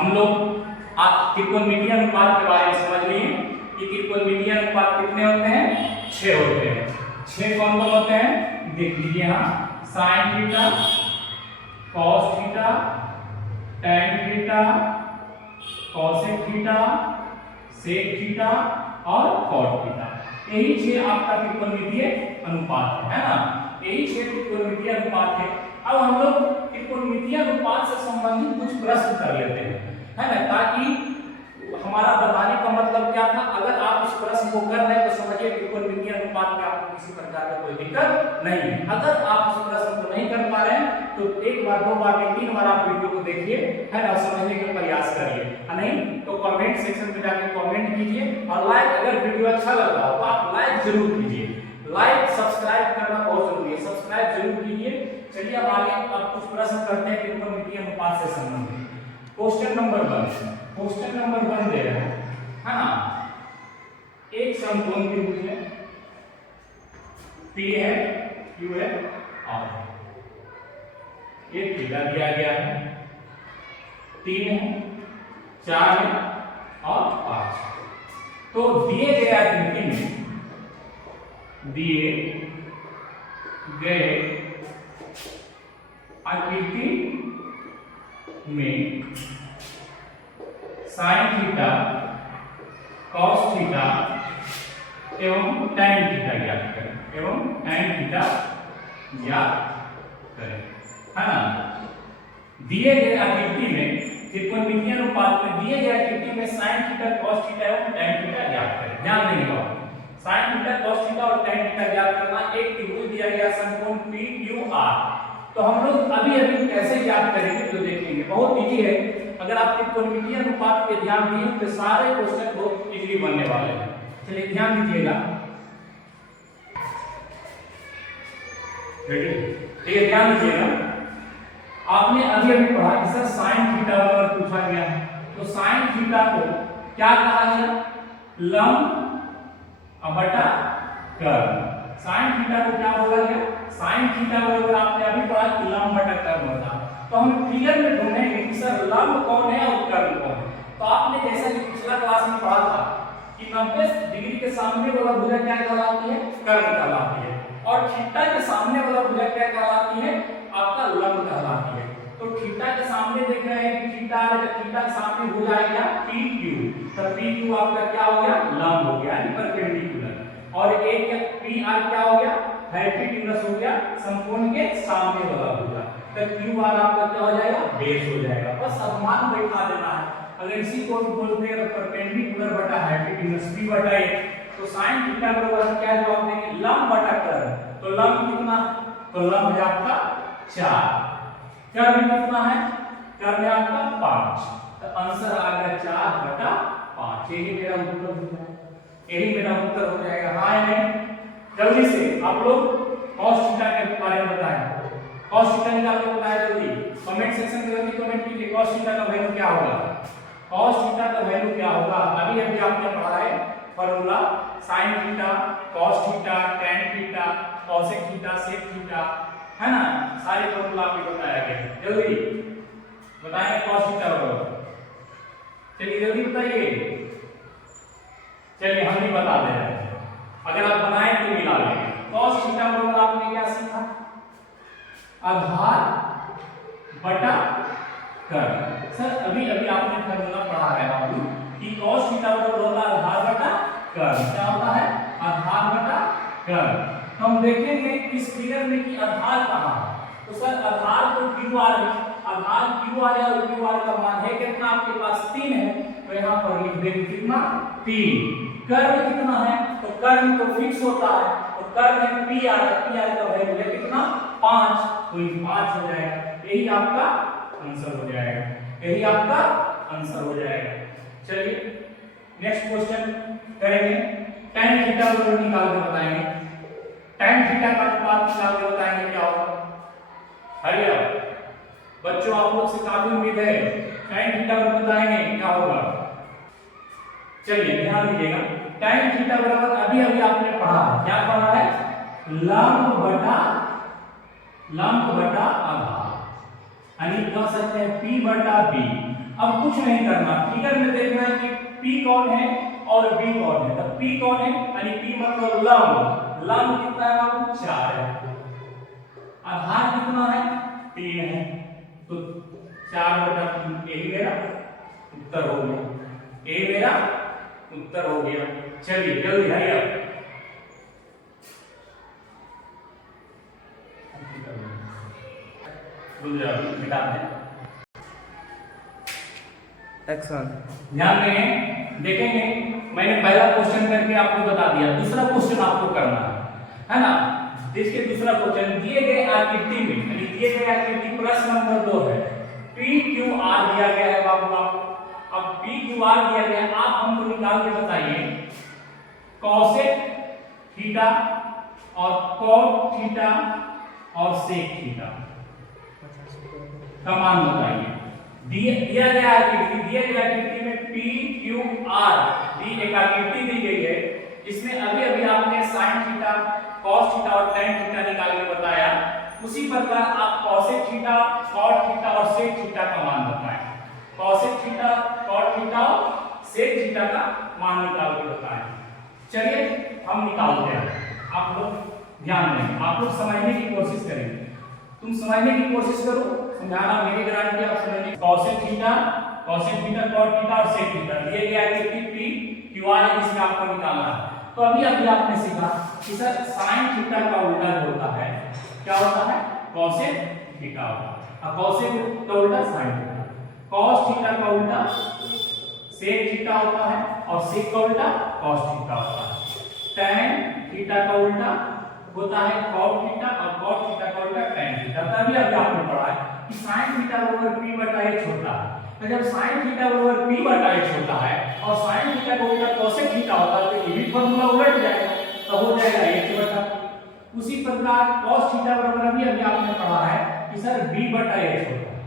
हम लोग त्रिकोणमितीय अनुपात के बारे में समझ लिए कि त्रिकोणमितीय अनुपात कितने होते हैं, 6 होते हैं। 6 कौन कौन होते हैं देख लीजिए यहाँ, sine theta, cos theta, tan theta, cosec theta, sec theta और कॉट थीटा। यही 6 आपका त्रिकोणमितीय अनुपात है ना, यही 6 त्रिकोणमितीय अनुपात है। अब हम लोग त्रिकोणमितीय अनुपात से संबंधित कुछ प्रश्न कर लेते हैं, है ना, ताकि हमारा बताने का मतलब क्या था, अगर आप इस प्रश्न को कर रहे हैं तो समझिए त्रिकोणमितीय अनुपात में आपको किसी प्रकार का कोई दिक्कत नहीं है। अगर आप इस प्रश्न को नहीं कर पा रहे हैं तो एक बार, दो बार, तीन बार आप वीडियो को देखिए, है ना, समझने का प्रयास करिए, नहीं तो कमेंट सेक्शन में जाकर कमेंट कीजिए और लाइक, अगर वीडियो अच्छा लग रहा हो तो आप लाइक जरूर कीजिए। लाइक सब्सक्राइब करना बहुत जरूरी है, सब्सक्राइब जरूर कीजिए। चलिए अब आगे अब कुछ प्रश्न करते हैं त्रिकोणमितीय अनुपात से संबंधित। क्वेश्चन नंबर 1 दे रहे हैं, है ना, एक समकोण त्रिभुज है, P है, Q है और एक थीटा दिया गया है, 3 है, 4 है और 5। तो दिए गए आकृति में साइन थीटा, कॉस थीटा एवं टैन थीटा ज्ञात करें, है ना। दिए गए आकृति में त्रिकोणमितीय अनुपात में दिए गए आकृति में साइन थीटा, कॉस थीटा एवं टैन थीटा ज्ञात करें। ध्यान देंगे बाबू, साइन थीटा, कॉस थीटा और टैन थीटा ज्ञात करना। एक त्रिभुज दिया गया समकोण PQR, तो हम लोग अभी कैसे ज्ञात करेंगे तो देखेंगे, बहुत इजी है। अगर आप त्रिकोणमितीय अनुपात पे ध्यान दिए तो सारे क्वेश्चन बहुत इजीली बनने वाले हैं। चलिए ध्यान दीजिएगा, ठीक है, ध्यान दीजिएगा। आपने अभी पढ़ा कि सर साइन थीटा बराबर पूछा गया है, तो साइन थीटा को क्या कहा गया, लंब बटा कर्ण। साइन थीटा को क्या बोला गया, साइन थीटा बराबर आपने अभी पढ़ा कि लंब बटा कर्ण होता है। तो हम फिगर में ढूंढेंगे कि सर लंब कौन है और कर्ण कौन है। तो आपने जैसा कि पिछला क्लास में पढ़ा था कि 90 डिग्री के सामने वाला भुजा क्या कहलाती है, कर्ण कहलाती है, और थीटा के सामने वाला भुजा क्या कहलाती है, आपका लंब कहलाती है। तो थीटा के सामने देख रहे हैं कि थीटा के सामने भुजा है क्या, PQ, तो PQ आपका क्या हो गया, लंब हो गया, यानी परपेंडिकुलर। और एक PR क्या हो गया, हाइपोटेन्यूज हो गया, समकोण के सामने वाला भुजा। तो QR आपका क्या हो जाएगा, बेस हो जाएगा। बस अब मान बैठा देना है। अगर इसी को बोलते हैं परपेंडिकुलर बटा हाइपोटेन्यूज P बटा A, तो साइन थीटा बराबर क्या जवाब देंगे, लंब बटा कर्ण। तो लंब कितना, तो लंब है आपका 4, कर्ण कितना है, कर्ण है आपका 5। तो आंसर आ गया 4 बटा 5। यही मेरा उत्तर हो जाएगा, यही मेरा उत्तर हो जाएगा। हाँ या नहीं, जल्दी से आप लोग cos थीटा के बारे में बताएं, cos थीटा निकाल के बताएं जल्दी, कमेंट सेक्शन में जल्दी कमेंट कीजिए। cos थीटा का वैल्यू क्या होगा, cos थीटा का वैल्यू क्या होगा। अभी आपने पढ़ा है formula, sin theta, cos theta, tan theta, cosec theta, sec theta, है ना, सारे फॉर्मूला आपको बताया गया है। जल्दी बताएंगे cos थीटा बराबर, चलिए जल्दी बताइए। चलिए हम भी बता दे रहे हैं, अगर आप बनाएं तो मिला लेंगे। cos थीटा बराबर आपने क्या सीखा, आधार बटा कर्ण। सर अभी आपने फॉर्मूला पढ़ा है बाबू कि cos थीटा बराबर होता है आधार बटा कर्ण। क्या होता है, आधार बटा कर्ण। तो हम देखेंगे इस फिगर में कि आधार कहाँ है। तो सर आधार तो QR है, आधार QR है और QR का मान है कितना, आपके पास 3 है, तो यहाँ पर लिख देंगे कितना, 3। कर्ण कितना है, तो कर्ण तो फिक्स होता है, तो कर्ण है PR का वैल्यू है कितना, 5, तो 5 हो जाएगा। यही आपका आंसर हो जाएगा, यही आपका आंसर हो जाएगा। चलिए नेक्स्ट क्वेश्चन करेंगे, tan थीटा बराबर निकाल के बताएंगे, tan थीटा का अनुपात निकाल के बताएंगे क्या होगा। हरिया बच्चों, आप लोग से काफी उम्मीद है, tan थीटा बराबर बताएंगे क्या होगा। चलिए ध्यान दीजिएगा, tan थीटा बराबर अभी आपने पढ़ा है, क्या पढ़ा है, लंब बटा आधार, यानी कह सकते हैं P बटा B। अब कुछ नहीं करना, फिगर में देखना है कि P कौन है और B कौन है। तो P कौन है यानी P मतलब लंब, लंब कितना है बाबू 4 है, आधार कितना है 3 है, तो 4/3 यही मेरा उत्तर हो गया, ये मेरा उत्तर हो गया। चलिए जल्दी है अब मिटा दें। ध्यान देंगे, देखेंगे मैंने पहला क्वेश्चन करके आपको बता दिया, दूसरा क्वेश्चन आपको करना है ना। देखिए दूसरा क्वेश्चन दिए गए आकृति में, यानी दिए गए आकृति प्रश्न नंबर 2 है, पी क्यू आर दिया गया है बाबू आपको। अब पी क्यू आर दिया गया है, आप हमको निकाल के बताइए कॉसेक थीटा और कॉट थीटा और सेक थीटा का मान बताइए। दिया गया आकृति में पी क्यू आर दी एक आकृति दी गई है, इसमें अभी अभी आपने साइन थीटा, कॉस थीटा और टेन थीटा निकाल के बताया, उसी प्रकार आप कॉसेक थीटा, कॉट थीटा और सेक थीटा का मान बताएं। कॉसेक थीटा, कॉट थीटा और सेक थीटा का मान निकाल के बताएं। चलिए हम निकालते हैं, आप लोग ध्यान दें, आप लोग समझने की कोशिश करेंगे, तुम समझने की कोशिश करो, समझाना मेरी गारंटी, आप समझने। कॉसेक थीटा, कॉट थीटा और सेक थीटा दिए गए आकृति पी क्यू आर है, इसमें आपको निकालना है। तो अभी आपने सीखा कि सर साइन थीटा का उल्टा जो होता है क्या होता है, कॉसेक थीटा होता है, कॉसेक का उल्टा साइन थीटा, कॉस थीटा का उल्टा सेक थीटा होता है और सेक का उल्टा कॉस थीटा होता है। टैन थीटा का उल्टा होता है कॉट थीटा और कॉट थीटा का उल्टा टैन थीटा। तभी अभी आपने पढ़ा है कि साइन थीटा बराबर p बटा h होता है। तो जब साइन थीटा बराबर p बटा h होता है और साइन थीटा का उल्टा कोसेक थीटा होता है, तो ये भी फार्मूला उलट जाएगा, तो हो जाएगा h बटा p। उसी प्रकार cos थीटा बराबर अभी आपने पढ़ा है कि सर b बटा h होता है,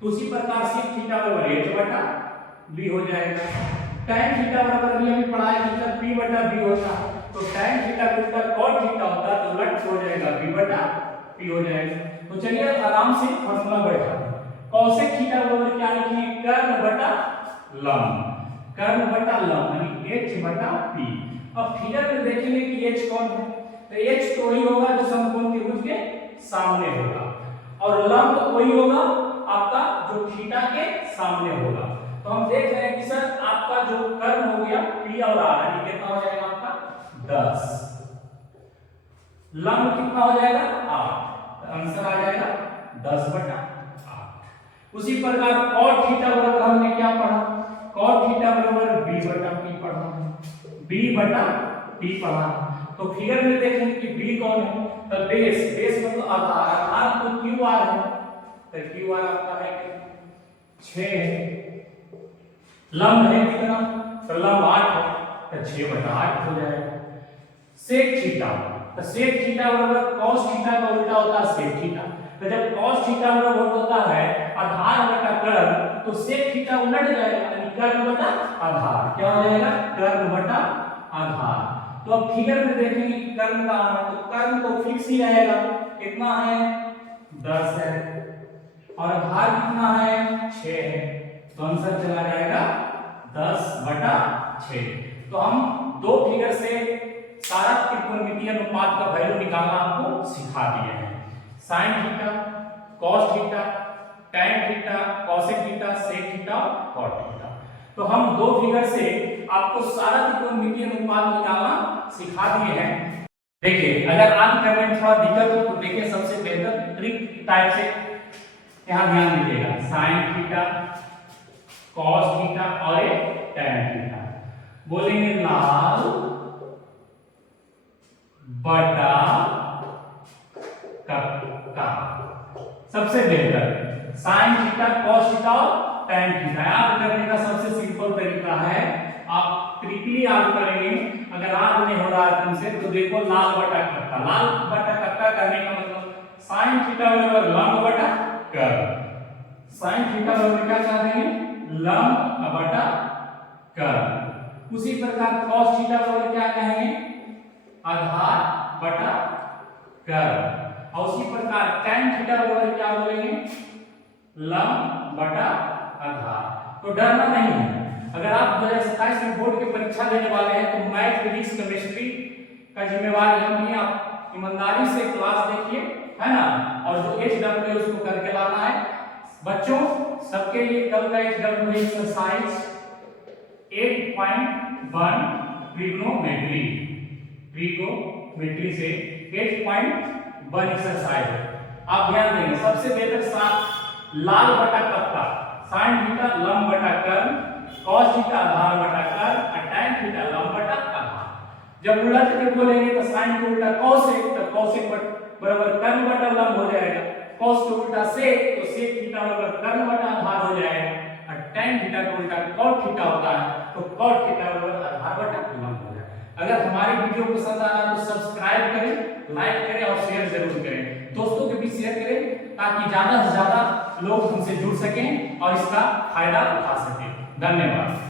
तो उसी प्रकार sec थीटा बराबर h बटा b हो जाएगा। tan थीटा बराबर अभी पढ़ा है कि सर p बटा b होता है, तो tan थीटा का उल्टा cot थीटा होता है, तो उलट हो जाएगा b बटा p हो जाएगा। तो चलिए आराम से फार्मूला बैठा दें। कोसेक थीटा बराबर क्या लिखेंगे, कर्ण बटा लंब, कर्ण बटा लंब यानी h बटा p। अब फिगर में देखेंगे कि h कौन है, तो h तो वही होगा जो समकोण त्रिभुज के सामने होगा, और लंब वही होगा आपका जो थीटा के सामने होगा। तो हम देख रहे हैं कि सर आपका जो कर्ण हो गया p और r, यानी कितना हो जाएगा आपका 10, लंब कितना हो जाएगा 8, आंसर आ जाएगा 10 बटा 8। उसी प्रकार cot थीटा बराबर हमने क्या पढ़ा, cot थीटा बराबर b बटा p पढ़ा, b बटा p पढ़ा। तो फिगर में देखेंगे कि b कौन है, तो बेस, बेस मतलब आधार, आधार तो qr है, तो qr आपका है 6 है, लंब है कितना, तो लंब 8 है, तो 6 बटा 8 हो जाएगा। सेक थीटा, तो सेक थीटा बराबर cos थीटा का उल्टा होता है सेक थीटा, तो जब cos थीटा बराबर होता है आधार बटा कर्ण, तो सेक थीटा उलट जाएगा, यानी कर्ण बटा आधार, क्या हो जाएगा कर्ण बटा आधार। तो अब फिगर में देखेंगे कि कर्ण का, तो कर्ण तो फिक्स ही रहेगा, कितना है 10 है, और आधार कितना है 6 है, तो आंसर चला जाएगा 10 बटा 6। तो हम दो फिगर से सारा त्रिकोणमितीय अनुपात का वैल्यू निकालना आपको सिखा दिए हैं, sine theta, cos theta, tan theta, cosec theta, sec theta, cot theta. तो हम दो फिगर से आपको सारा त्रिकोणमितीय अनुपात निकालना सिखा दिए हैं। देखिए अगर आप पेमेंट थोड़ा दिक्कत हो तो देखिए सबसे बेहतर ट्रिक टाइप से यहाँ ध्यान दीजिएगा, साइन थीटा, कॉस थीटा और टैन थीटा, बोलेंगे लाल बटा का सबसे बेहतर साइन थीटा, कॉस थीटा और टैन थीटा याद करने का सबसे सिंपल तरीका है, आप ट्रिपली याद करेंगे। अगर याद नहीं हो रहा है तुमसे तो देखो लाल बटा कक्का, लाल बटा कक्का करने का मतलब साइन थीटा बराबर लंब बटा कर्ण, साइन थीटा बराबर क्या चाहते हैं लंब बटा कर्ण। उसी प्रकार कॉस थीटा बराबर क्या कहेंगे आधार बटा कर्ण, और उसी प्रकार tan थीटा बराबर क्या बोलेंगे लंब बटा आधार। तो डरना नहीं है। अगर आप 2027 में बोर्ड की परीक्षा देने वाले हैं तो मैथ, फिजिक्स, केमिस्ट्री का जिम्मेवार हम ही। आप ईमानदारी से क्लास देखिए, है ना, और जो HW है उसको करके लाना है। बच्चों सबके लिए कल का HW है एक्सरसाइज 8.1 ट्रिग्नोमेट्री। ट्रिग्नोमेट्री से 8.1 एक्सरसाइज है। आप ध्यान देंगे सबसे बेहतर लाल बटा कप्पा, साइन थीटा लंब बटा कर्ल, कॉस थीटा आधार बटा कर्ल, tan थीटा लंब बटा आधार। जब उलट के बोलेंगे तो साइन को उल्टा कॉसेक, तो कॉसेक बराबर कर्ल बटा लंब हो जाएगा। कॉस को उल्टा सेक, तो सेक थीटा बराबर कर्ल बटा आधार हो जाएगा। और tan थीटा को उल्टा cot थीटा होता है, तो cot थीटा बराबर आधार बटा लंब हो जाएगा। अगर हमारी वीडियो पसंद आ रहा है तो सब्सक्राइब करें, लाइक करें और शेयर जरूर करें। दोस्तों के बीच शेयर करें ताकि ज्यादा से ज्यादा लोग हमसे जुड़ सकें और इसका फायदा उठा सकें। धन्यवाद।